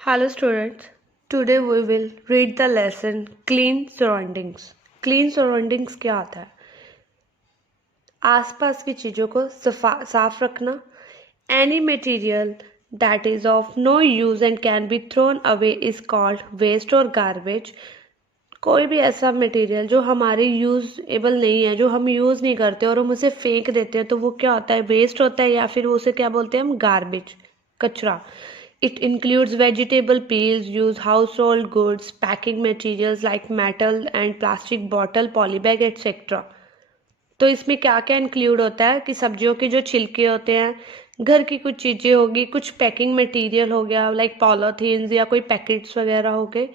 Hello students, today we will read the lesson Clean Surroundings. Clean Surroundings क्या होता है? आसपास की चीज़ों को साफ रखना. Any material that is of no use and can be thrown away is called waste or garbage. कोई भी ऐसा मटेरियल जो हमारे यूजेबल नहीं है, जो हम यूज़ नहीं करते और हम उसे फेंक देते हैं, तो वो क्या होता है? वेस्ट होता है, या फिर उसे क्या बोलते हैं हम? गार्बेज, कचरा. It includes vegetable peels, used household goods, packing materials like metal and plastic bottle, polybag, etc. तो इसमें क्या क्या इंक्लूड होता है कि सब्जियों के जो छिलके होते हैं, घर की कुछ चीज़ें होगी, कुछ पैकिंग मटेरियल हो गया लाइक पॉलीथीन्स या कोई पैकेट्स वगैरह हो गए,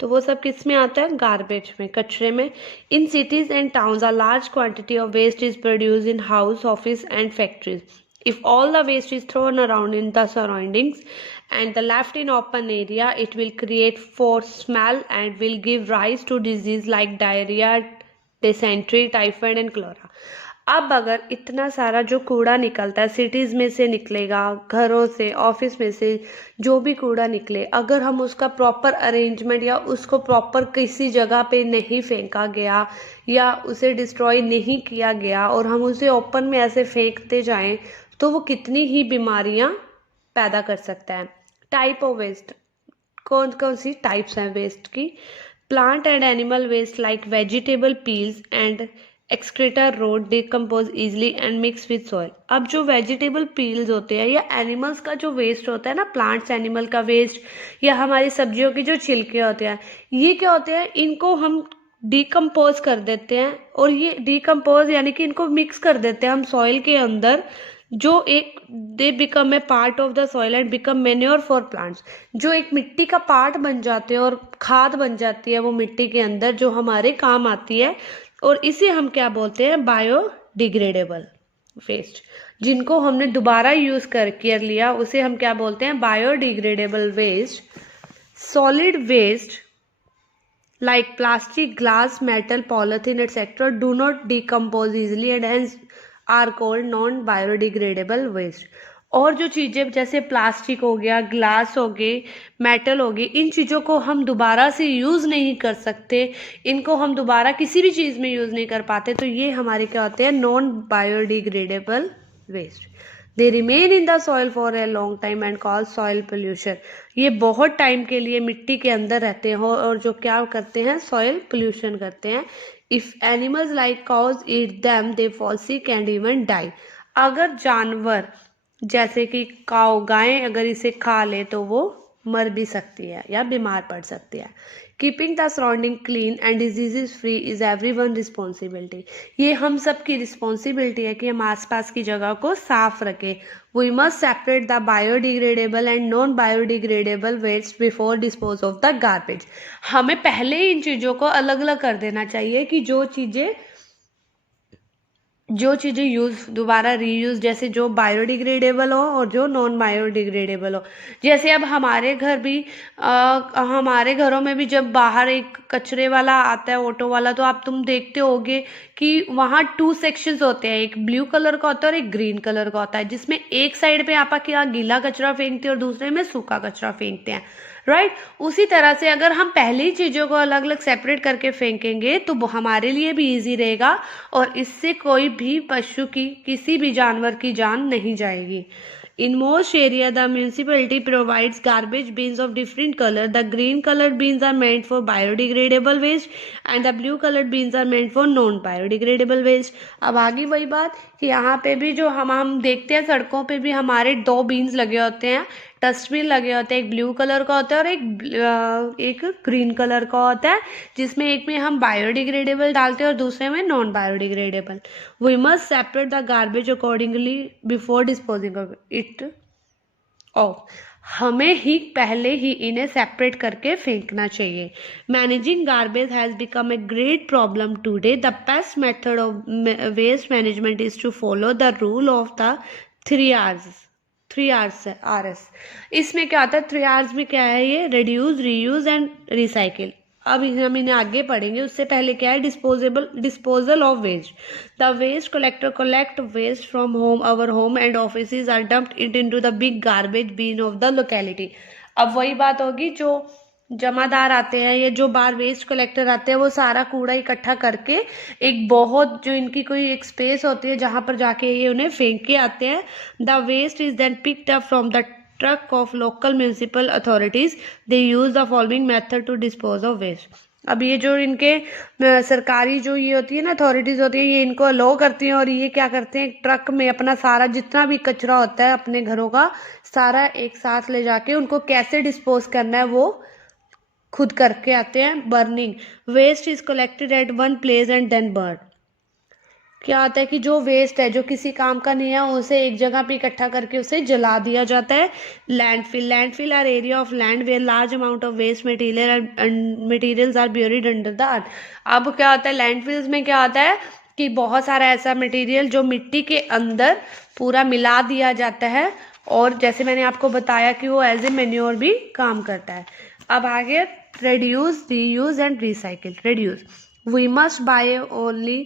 तो वो सब किस में आता है? गार्बेज में, कचरे में. In cities and towns a large quantity of waste is produce in house, office and factories. If all the waste is thrown around in the surroundings and the left in open area, it will create forced smell and will give rise to disease like diarrhea, dysentery, typhoid and cholera. अब अगर इतना सारा जो कूड़ा निकलता है, cities में से निकलेगा, घरों से, ऑफिस में से जो भी कूड़ा निकले, अगर हम उसका प्रॉपर अरेंजमेंट या उसको प्रॉपर किसी जगह पे नहीं फेंका गया या उसे डिस्ट्रॉय नहीं किया गया और हम उसे ओपन में ऐसे फेंकते जाएं, तो वो कितनी ही बीमारियां पैदा कर सकता है. टाइप ऑफ वेस्ट, कौन कौन सी टाइप्स हैं वेस्ट की? Plant and animal waste like vegetable peels and excreta rot decompose easily and mix with soil. अब जो वेजिटेबल पील्स होते हैं या एनिमल्स का जो वेस्ट होता है ना, प्लांट्स एनिमल का वेस्ट या हमारी सब्जियों के जो छिलके होते हैं, ये क्या होते हैं? इनको हम डिकम्पोज कर देते हैं और ये डिकम्पोज यानी कि इनको मिक्स कर देते हैं हम सॉइल के अंदर, जो एक they become a part of the soil and become manure for plants. जो एक मिट्टी का पार्ट बन जाते हैं और खाद बन जाती है वो मिट्टी के अंदर, जो हमारे काम आती है. और इसे हम क्या बोलते हैं? Biodegradable waste. जिनको हमने दोबारा यूज कर लिया उसे हम क्या बोलते हैं? Biodegradable waste. Solid waste like plastic, glass, metal, polythene, etc. do not decompose easily and hence are called non-biodegradable waste. और जो चीज़ें जैसे प्लास्टिक हो गया, ग्लास हो गए, मेटल हो गई, इन चीज़ों को हम दोबारा से यूज़ नहीं कर सकते, इनको हम दोबारा किसी भी चीज़ में यूज़ नहीं कर पाते, तो ये हमारे क्या होते हैं? Non biodegradable waste. They remain in the soil for a long time and cause soil pollution. ये बहुत टाइम के लिए मिट्टी के अंदर रहते हैं और जो क्या करते हैं? सॉइल पोल्यूशन करते हैं. If animals like cows eat them they fall sick and even die. अगर जानवर जैसे कि काऊ, गाय अगर इसे खा ले तो वो मर भी सकती है या बीमार पड़ सकती है. Keeping the surrounding clean and diseases free is everyone responsibility. ये हम सब की रिस्पॉन्सिबिलिटी है कि हम आसपास की जगह को साफ रखें. We must separate the biodegradable and non biodegradable waste before dispose of the garbage. हमें पहले इन चीज़ों को अलग अलग कर देना चाहिए कि जो चीज़ें यूज़ दोबारा रीयूज़, जैसे जो बायोडिग्रेडेबल हो और जो नॉन बायोडिग्रेडेबल हो. जैसे अब हमारे घरों में भी जब बाहर एक कचरे वाला आता है, ऑटो वाला, तो तुम देखते होगे कि वहाँ 2 सेक्शंस होते हैं, एक ब्लू कलर का होता है और एक ग्रीन कलर का होता है, जिसमें एक साइड पे आप क्या गीला कचरा फेंकते हैं और दूसरे में सूखा कचरा फेंकते हैं, राइट. उसी तरह से अगर हम पहले ही चीज़ों को अलग अलग सेपरेट करके फेंकेंगे तो वो हमारे लिए भी इजी रहेगा और इससे कोई भी पशु की, किसी भी जानवर की जान नहीं जाएगी. In most area, the municipality provides garbage bins of different color. The green colored bins are meant for biodegradable waste and the blue colored bins are meant for non-biodegradable waste. अब आगे वही बात कि यहाँ पे भी जो हम देखते हैं सड़कों पे भी हमारे 2 बीन्स लगे होते हैं, डस्टबिन लगे होते हैं. एक ब्लू कलर का होता है और एक ग्रीन कलर का होता है, जिसमें एक में हम बायोडिग्रेडेबल डालते हैं और दूसरे में non biodegradable. We must separate the garbage accordingly before disposing of it. हमें ही पहले ही इन्हें सेपरेट करके फेंकना चाहिए. Managing garbage has become a great problem today. The best method of waste management is to follow the rule of the 3 R's है, RS. इसमें क्या आता है? 3 R's में क्या है? ये रिड्यूस, रीयूज एंड रिसाइकिल. अब हम इन्हें आगे पढ़ेंगे. उससे पहले क्या है? Disposal of waste. The waste collector collect waste from home, our home and offices are dumped it into the big garbage bin of the locality. अब वही बात होगी, जो जमादार आते हैं या जो बाहर वेस्ट कलेक्टर आते हैं वो सारा कूड़ा इकट्ठा करके एक बहुत जो इनकी कोई एक स्पेस होती है जहां पर जाके ये उन्हें फेंक के आते हैं. The waste is then picked up from the truck of local municipal authorities. They use the following method to dispose of waste. अब ये जो इनके सरकारी जो ये होती है ना अथॉरिटीज होती है, ये इनको अलो करती हैं और ये क्या करते हैं, ट्रक में अपना सारा जितना भी कचरा होता है अपने घरों का सारा एक साथ ले जाके उनको कैसे डिस्पोज करना है वो खुद करके आते हैं. Burning. Waste is collected at one place and then burn. क्या होता है कि जो वेस्ट है जो किसी काम का नहीं है उसे एक जगह पे इकट्ठा करके उसे जला दिया जाता है. Landfill. Landfill are area of land where large amount of waste materials are buried under the earth. अब क्या होता है लैंडफिल्स में क्या होता है कि बहुत सारा ऐसा मटेरियल जो मिट्टी के अंदर पूरा मिला दिया जाता है और जैसे मैंने आपको बताया कि वो एज ए मेन्योर भी काम करता है. अब आगे reduce, reuse and recycle. Reduce. We must buy only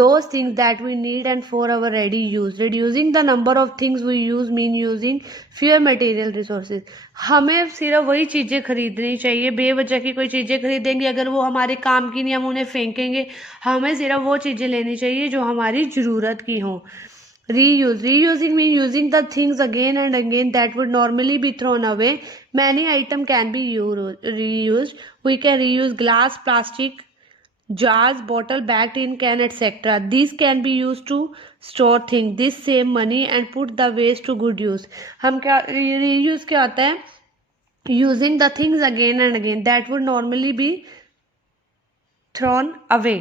those things that we need and for our ready use. Reducing the number of things we use mean using fewer material resources. हमें सिर्फ वही चीज़ें खरीदनी चाहिए. बेवजह की कोई चीज़ें खरीदेंगे अगर वो हमारे काम की नहीं हम उन्हें फेंकेंगे. हमें सिर्फ वो चीज़ें लेनी चाहिए जो हमारी ज़रूरत की हों. Reuse. Reusing means using the things again and again that would normally be thrown away. Many items can be reused. We can reuse glass, plastic, jars, bottle, bagged in can, etc. These can be used to store things. This save money and put the waste to good use. हम क्या reuse क्या होता है? Using the things again and again that would normally be thrown away.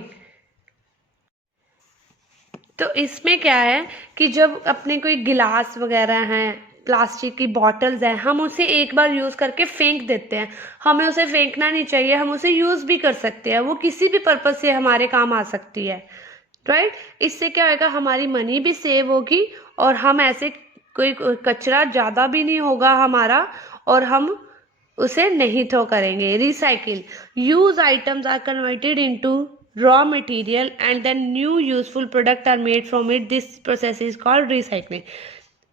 तो इसमें क्या है कि जब अपने कोई गिलास वगैरह हैं, प्लास्टिक की बॉटल्स हैं, हम उसे एक बार यूज़ करके फेंक देते हैं. हमें उसे फेंकना नहीं चाहिए, हम उसे यूज़ भी कर सकते हैं. वो किसी भी पर्पज़ से हमारे काम आ सकती है, राइट. इससे क्या होगा हमारी मनी भी सेव होगी और हम ऐसे कोई कचरा ज़्यादा भी नहीं होगा हमारा और हम उसे नहीं थ्रो करेंगे. Recycle. Use items are converted into raw material and then new useful product are made from it. This process is called recycling.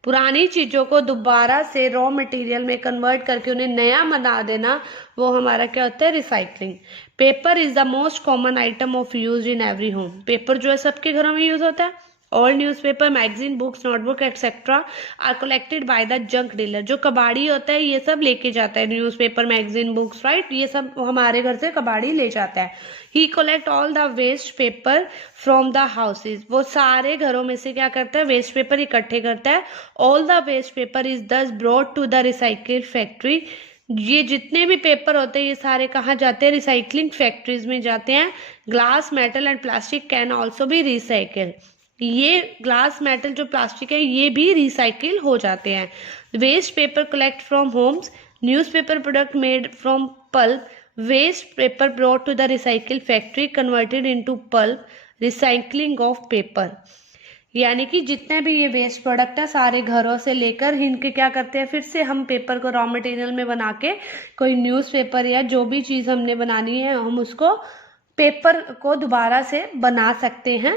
पुरानी चीज़ों को दोबारा से रॉ मटेरियल में कन्वर्ट करके उन्हें नया बना देना वो हमारा क्या होता है recycling. Paper is the most common item of use in every home. Paper जो है सबके घरों में यूज होता है. All newspaper, magazine, books, notebook etcetera are collected by the junk dealer. जो कबाड़ी होता है ये सब लेके जाता है. न्यूज़पेपर, मैगजीन, बुक्स, राइट, ये सब हमारे घर से कबाड़ी ले जाता है. He collect all the waste paper from the houses. वो सारे घरों में से क्या करता है वेस्ट पेपर इकट्ठे करता है. All the waste paper is thus brought to the recycle factory. ये जितने भी पेपर होते हैं ये सारे कहाँ जाते हैं रिसाइकलिंग फैक्ट्रीज में जाते हैं. Glass, metal and plastic can also be recycle. ये ग्लास, मेटल जो प्लास्टिक है ये भी रिसाइकिल हो जाते हैं. Waste paper collect from homes. Newspaper product made from pulp. Waste paper brought to the recycle factory converted into pulp. Recycling of paper. यानी कि जितने भी ये वेस्ट प्रोडक्ट है सारे घरों से लेकर इनके क्या करते हैं फिर से हम पेपर को रॉ मटेरियल में बना के कोई न्यूज़पेपर या जो भी चीज़ हमने बनानी है हम उसको पेपर को दोबारा से बना सकते हैं.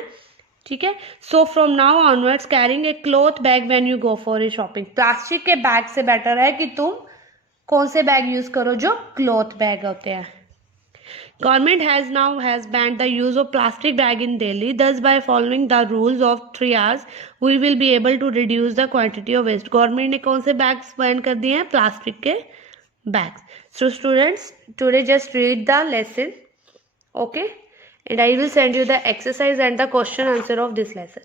ठीक है. So from now onwards carrying a cloth bag when you go for a shopping. Plastic के बैग से बेटर है कि तुम कौन से बैग यूज करो जो क्लॉथ बैग होते हैं. Government has banned the use of plastic bag in Delhi. Thus, by following the rules of 3 R's, we will be able to reduce the quantity of waste. Government ने कौन से bags ban कर दिए हैं plastic के bags. So students, today just read the lesson, okay? And I will send you the exercise and the question answer of this lesson.